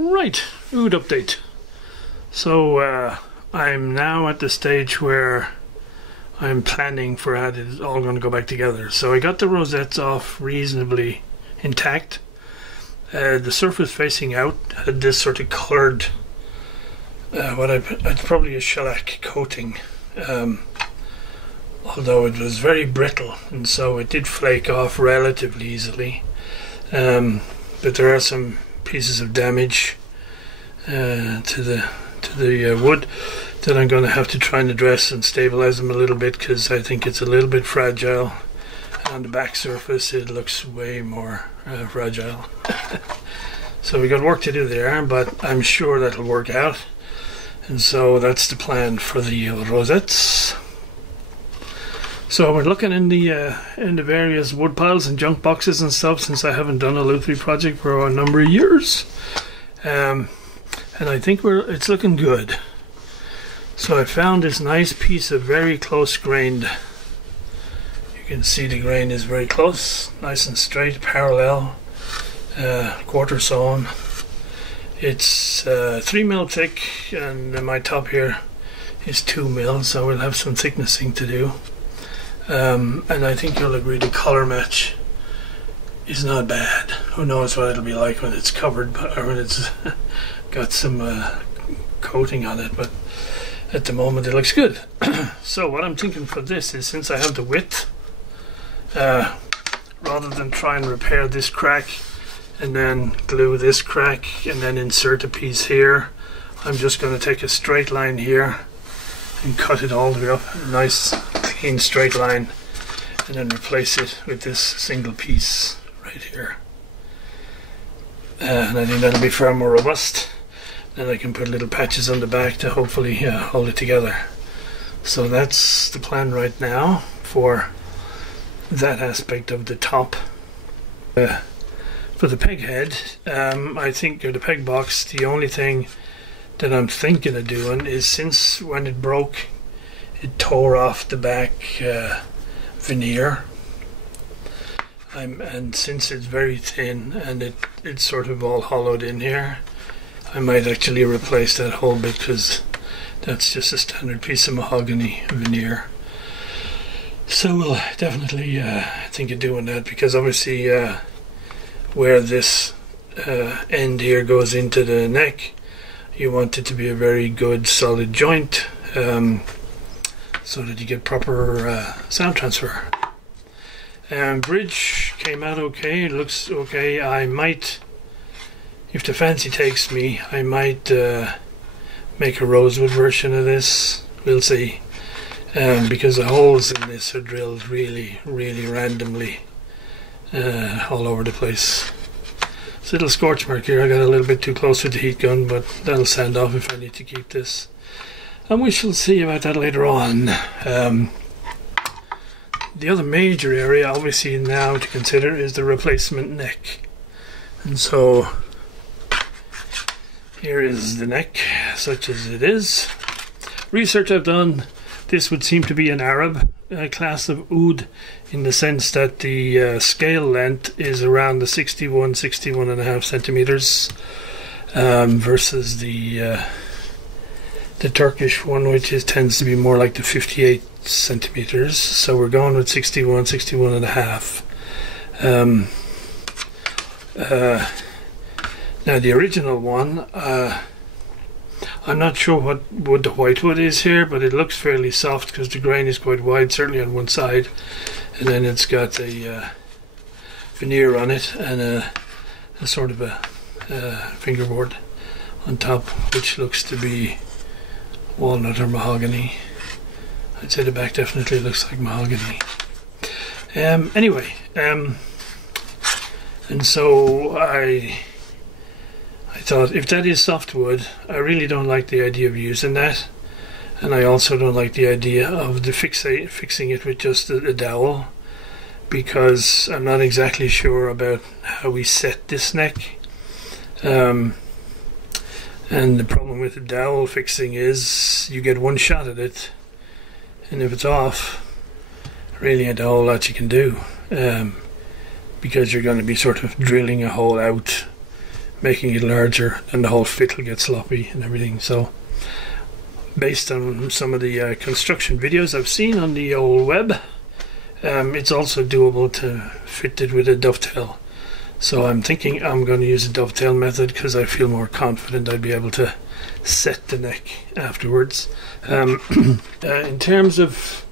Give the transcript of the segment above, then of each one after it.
Right, Oud update. So I'm now at the stage where I'm planning for how it's all going to go back together. So I got the rosettes off reasonably intact. The surface facing out had this sort of coloured, it's probably a shellac coating, although it was very brittle, and so it did flake off relatively easily. But there are some pieces of damage to the wood that I'm going to have to try and address and stabilize them a little bit, because I think it's a little bit fragile. On the back surface it looks way more fragile. So we got work to do there, but I'm sure that'll work out. And so that's the plan for the rosettes. So we're looking in the various wood piles and junk boxes and stuff, since I haven't done a Lutherie project for a number of years, and I think it's looking good. So I found this nice piece of very close grained. You can see the grain is very close, nice and straight, parallel, quarter sawn. It's 3 mil thick, and my top here is 2 mil, so we'll have some thicknessing to do. And I think you'll agree the colour match is not bad. Who knows what it'll be like when it's covered, or when it's got some coating on it, but at the moment it looks good. So what I'm thinking for this is, since I have the width, rather than try and repair this crack and then glue this crack and then insert a piece here, I'm just going to take a straight line here and cut it all the way up, a nice clean straight line, and then replace it with this single piece right here. And I think that'll be far more robust. Then I can put little patches on the back to hopefully hold it together. So that's the plan right now for that aspect of the top. For the peg head, I think, or the peg box, the only thing that I'm thinking of doing is, since when it broke it tore off the back veneer, and since it's very thin and it's sort of all hollowed in here, I might actually replace that whole bit, because that's just a standard piece of mahogany veneer. So we'll definitely think of doing that, because obviously where this end here goes into the neck, you want it to be a very good solid joint, so that you get proper sound transfer. Bridge came out okay, it looks okay. I might, if the fancy takes me, I might make a rosewood version of this. We'll see, because the holes in this are drilled really randomly all over the place. It's a little scorch mark here. I got a little bit too close with the heat gun, but that'll sand off if I need to keep this, and we shall see about that later on. The other major area obviously now to consider is the replacement neck. And so here is the neck, such as it is. Research I've done, this would seem to be an Arab class of oud, in the sense that the scale length is around the 61 and a half centimeters, versus the Turkish one, which tends to be more like the 58 centimeters. So we're going with 61 and a half. Now the original one, I'm not sure what wood the white wood is here, but it looks fairly soft because the grain is quite wide, certainly on one side, and then it's got a veneer on it and a sort of a fingerboard on top, which looks to be walnut or mahogany. I'd say the back definitely looks like mahogany. Anyway, and so I thought, if that is softwood, I really don't like the idea of using that, and I also don't like the idea of fixing it with just a dowel, because I'm not exactly sure about how we set this neck. And the problem with the dowel fixing is you get one shot at it, and if it's off, really ain't a whole lot you can do, because you're going to be sort of drilling a hole out making it larger, and the whole fit will get sloppy and everything. So based on some of the construction videos I've seen on the old web, it's also doable to fit it with a dovetail. So I'm thinking I'm going to use a dovetail method because I feel more confident I'd be able to set the neck afterwards. In terms of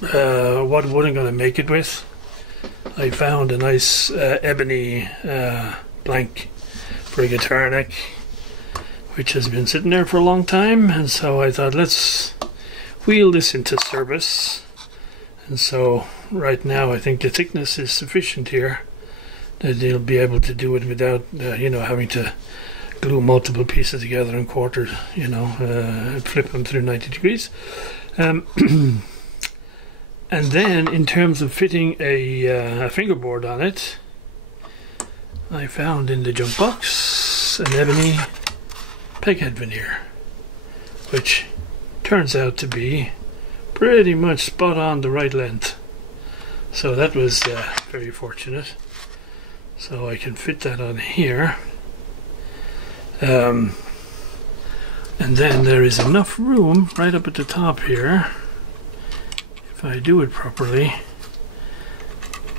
what wood I'm going to make it with, I found a nice ebony blank for a guitar neck, which has been sitting there for a long time, and so I thought, let's wheel this into service. And so right now I think the thickness is sufficient here that you'll be able to do it without having to glue multiple pieces together and quarter, flip them through 90 degrees. And then in terms of fitting a fingerboard on it, I found in the junk box an ebony peghead veneer, which turns out to be pretty much spot on the right length. So that was very fortunate. So I can fit that on here. And then there is enough room right up at the top here, if I do it properly,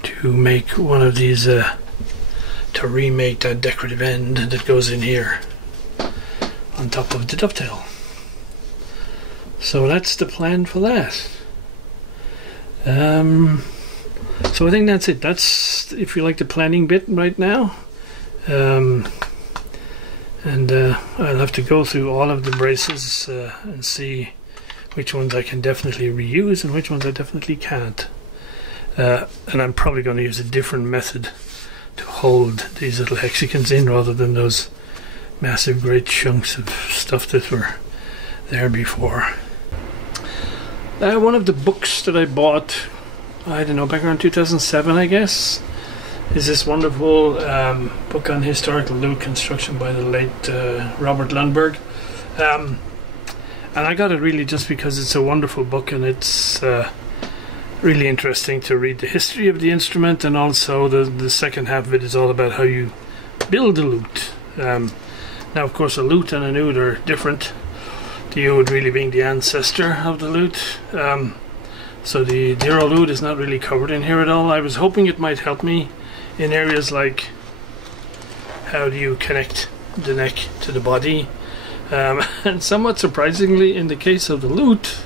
to make one of these, to remake that decorative end that goes in here on top of the dovetail. So that's the plan for that. So I think that's it. That's, if you like, the planning bit right now. And I'll have to go through all of the braces and see which ones I can definitely reuse and which ones I definitely can't. And I'm probably going to use a different method to hold these little hexagons in rather than those massive great chunks of stuff that were there before. One of the books that I bought, I don't know, back around 2007 I guess, is this wonderful book on historical lute construction by the late Robert Lundberg. And I got it really just because it's a wonderful book, and it's really interesting to read the history of the instrument, and also the second half of it is all about how you build a lute. Now of course a lute and an oud are different, the oud really being the ancestor of the lute. So the dear old oud is not really covered in here at all. I was hoping it might help me in areas like how do you connect the neck to the body, and somewhat surprisingly in the case of the lute,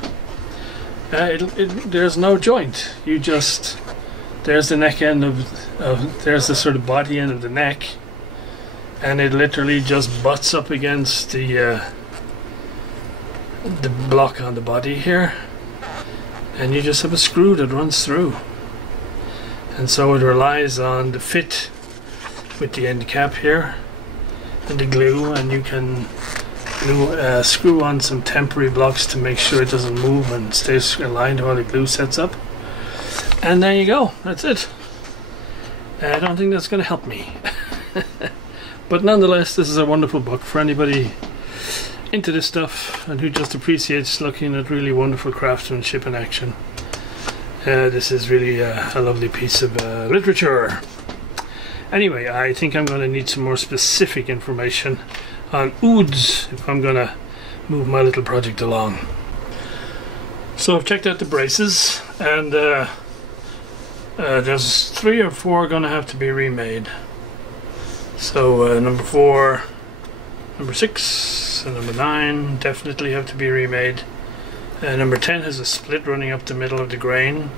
there's no joint. You just, there's the neck end of there's the sort of body end of the neck, and it literally just butts up against the block on the body here, and you just have a screw that runs through. And so it relies on the fit with the end cap here and the glue, and you can screw on some temporary blocks to make sure it doesn't move and stays aligned while the glue sets up. And there you go, that's it. I don't think that's going to help me. But nonetheless, this is a wonderful book for anybody into this stuff and who just appreciates looking at really wonderful craftsmanship in action. This is really a lovely piece of literature. Anyway, I think I'm going to need some more specific information on ouds if I'm going to move my little project along. So I've checked out the braces, and there's 3 or 4 going to have to be remade. So number 4, number 6, and number 9 definitely have to be remade. Number 10 has a split running up the middle of the grain.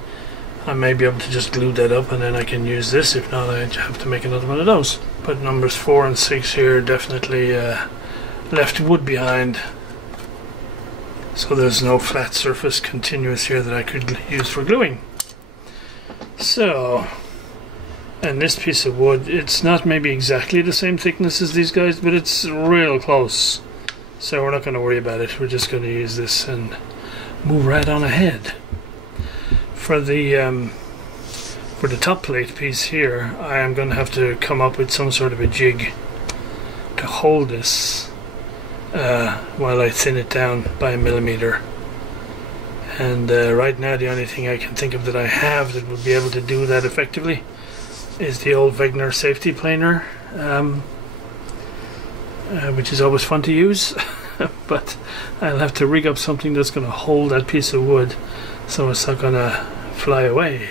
I may be able to just glue that up and then I can use this. If not, I have to make another one of those. But numbers 4 and 6 here definitely left wood behind. So there's no flat surface continuous here that I could use for gluing. So, and this piece of wood, it's not maybe exactly the same thickness as these guys, but it's real close. So we're not going to worry about it. We're just going to use this and move right on ahead. For the top plate piece here, I am going to have to come up with some sort of a jig to hold this while I thin it down by 1 millimeter. And right now the only thing I can think of that I have that would be able to do that effectively is the old Wegener safety planer. which is always fun to use. But I'll have to rig up something that's going to hold that piece of wood so it's not going to fly away.